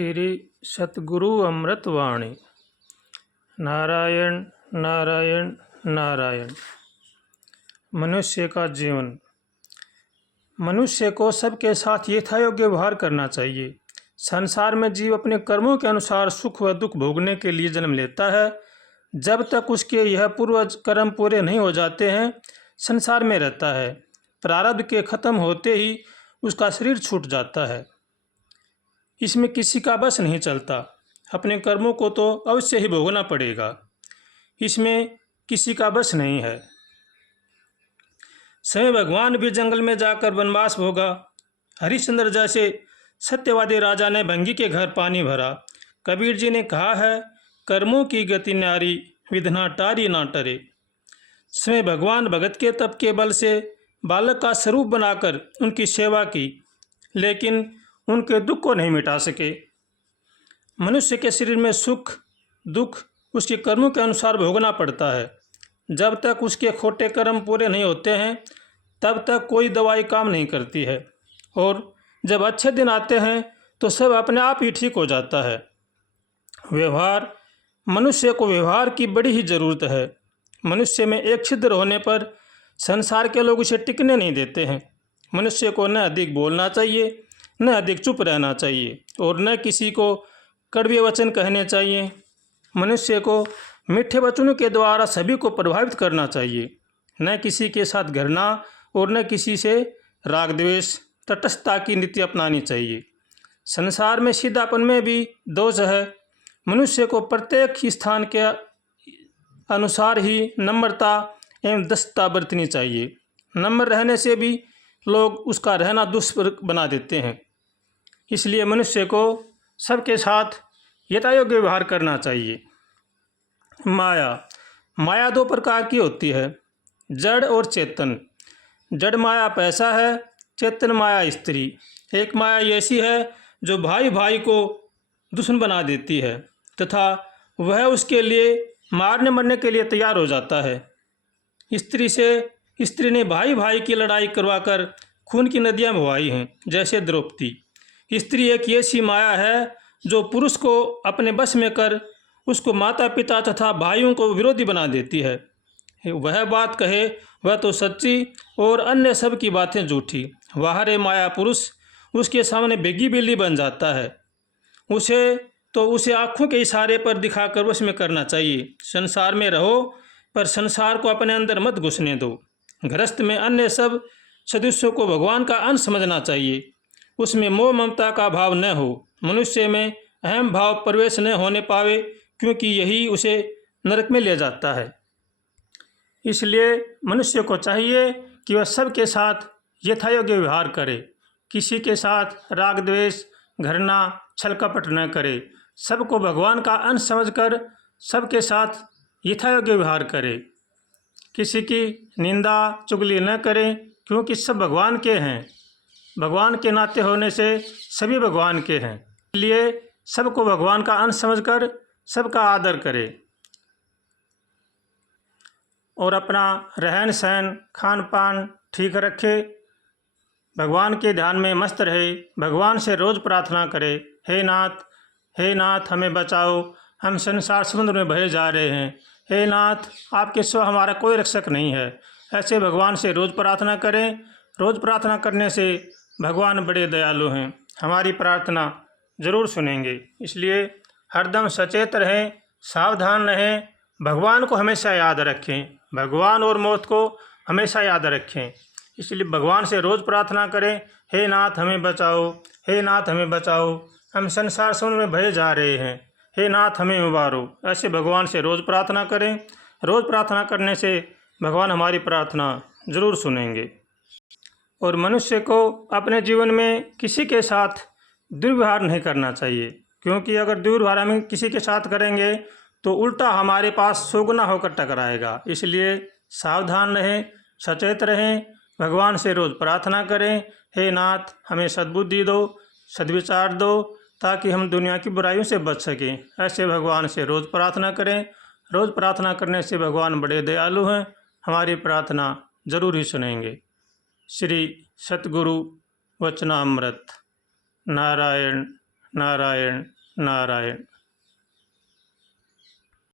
श्री सतगुरु अमृतवाणी। नारायण नारायण नारायण। मनुष्य का जीवन। मनुष्य को सबके साथ यथायोग्य व्यवहार करना चाहिए। संसार में जीव अपने कर्मों के अनुसार सुख व दुख भोगने के लिए जन्म लेता है। जब तक उसके यह पूर्वज कर्म पूरे नहीं हो जाते हैं, संसार में रहता है। प्रारब्ध के खत्म होते ही उसका शरीर छूट जाता है। इसमें किसी का बस नहीं चलता। अपने कर्मों को तो अवश्य ही भोगना पड़ेगा, इसमें किसी का बस नहीं है। स्वयं भगवान भी जंगल में जाकर वनवास भोगा। हरिश्चंद्र जैसे सत्यवादी राजा ने भंगी के घर पानी भरा। कबीर जी ने कहा है, कर्मों की गति न्यारी, विधना टारी ना टरे। स्वयं भगवान भगत के तप के बल से बालक का स्वरूप बनाकर उनकी सेवा की, लेकिन उनके दुख को नहीं मिटा सके। मनुष्य के शरीर में सुख दुख उसके कर्मों के अनुसार भोगना पड़ता है। जब तक उसके खोटे कर्म पूरे नहीं होते हैं, तब तक कोई दवाई काम नहीं करती है, और जब अच्छे दिन आते हैं तो सब अपने आप ही ठीक हो जाता है। व्यवहार। मनुष्य को व्यवहार की बड़ी ही ज़रूरत है। मनुष्य में एक छिद्र होने पर संसार के लोग उसे टिकने नहीं देते हैं। मनुष्य को न अधिक बोलना चाहिए, न अधिक चुप रहना चाहिए, और न किसी को कड़वे वचन कहने चाहिए। मनुष्य को मीठे वचनों के द्वारा सभी को प्रभावित करना चाहिए। न किसी के साथ घृणा और न किसी से राग द्वेष, तटस्थता की नीति अपनानी चाहिए। संसार में सीधापन में भी दोष है। मनुष्य को प्रत्येक स्थान के अनुसार ही नम्रता एवं दक्षता बरतनी चाहिए। नम्र रहने से भी लोग उसका रहना दुष्कर बना देते हैं। इसलिए मनुष्य को सबके साथ यथायोग्य व्यवहार करना चाहिए। माया। माया दो प्रकार की होती है, जड़ और चेतन। जड़ माया पैसा है, चेतन माया स्त्री। एक माया ऐसी है जो भाई भाई को दुश्मन बना देती है, तथा वह उसके लिए मारने मरने के लिए तैयार हो जाता है। स्त्री ने भाई भाई की लड़ाई करवाकर खून की नदियाँ बहाई हैं, जैसे द्रौपदी। स्त्री एक ऐसी माया है जो पुरुष को अपने बस में कर उसको माता पिता तथा भाइयों को विरोधी बना देती है। वह बात कहे वह तो सच्ची, और अन्य सब की बातें झूठी। वह रे माया पुरुष उसके सामने बेगी बिल्ली बन जाता है। उसे आँखों के इशारे पर दिखाकर वश में करना चाहिए। संसार में रहो, पर संसार को अपने अंदर मत घुसने दो। गृहस्थ में अन्य सब सदस्यों को भगवान का अंश समझना चाहिए। उसमें मोह ममता का भाव न हो। मनुष्य में अहम भाव प्रवेश न होने पावे, क्योंकि यही उसे नरक में ले जाता है। इसलिए मनुष्य को चाहिए कि वह सबके साथ यथायोग्य व्यवहार करे। किसी के साथ राग द्वेष, घृणा, छल कपट न करे। सबको भगवान का अंश समझकर सबके साथ यथायोग्य व्यवहार करे। किसी की निंदा चुगली न करें, क्योंकि सब भगवान के हैं। भगवान के नाते होने से सभी भगवान के हैं। इसलिए सबको भगवान का अंश समझकर सबका आदर करे, और अपना रहन सहन खान पान ठीक रखे। भगवान के ध्यान में मस्त रहे। भगवान से रोज़ प्रार्थना करे, हे नाथ हमें बचाओ, हम संसार समुद्र में बहे जा रहे हैं। हे नाथ, आपके सिवा हमारा कोई रक्षक नहीं है। ऐसे भगवान से रोज़ प्रार्थना करें। रोज़ प्रार्थना करने से भगवान बड़े दयालु हैं, हमारी प्रार्थना ज़रूर सुनेंगे। इसलिए हरदम सचेत रहें, सावधान रहें, भगवान को हमेशा याद रखें, भगवान और मौत को हमेशा याद रखें। इसलिए भगवान से रोज़ प्रार्थना करें, हे नाथ हमें बचाओ, हे नाथ हमें बचाओ, हम संसार समुद्र में बहे जा रहे हैं, हे नाथ हमें उबारो। ऐसे भगवान से रोज़ प्रार्थना करें। रोज़ प्रार्थना करने से भगवान हमारी प्रार्थना ज़रूर सुनेंगे। और मनुष्य को अपने जीवन में किसी के साथ दुर्व्यवहार नहीं करना चाहिए, क्योंकि अगर दुर्व्यवहार हम किसी के साथ करेंगे तो उल्टा हमारे पास सोगुना होकर टकराएगा। इसलिए सावधान रहें, सचेत रहें, भगवान से रोज़ प्रार्थना करें, हे नाथ हमें सद्बुद्धि दो, सद्विचार दो, ताकि हम दुनिया की बुराइयों से बच सकें। ऐसे भगवान से रोज़ प्रार्थना करें। रोज़ प्रार्थना करने से भगवान बड़े दयालु हैं, हमारी प्रार्थना ज़रूर ही सुनेंगे। श्री सतगुरु वचनामृत। नारायण नारायण नारायण।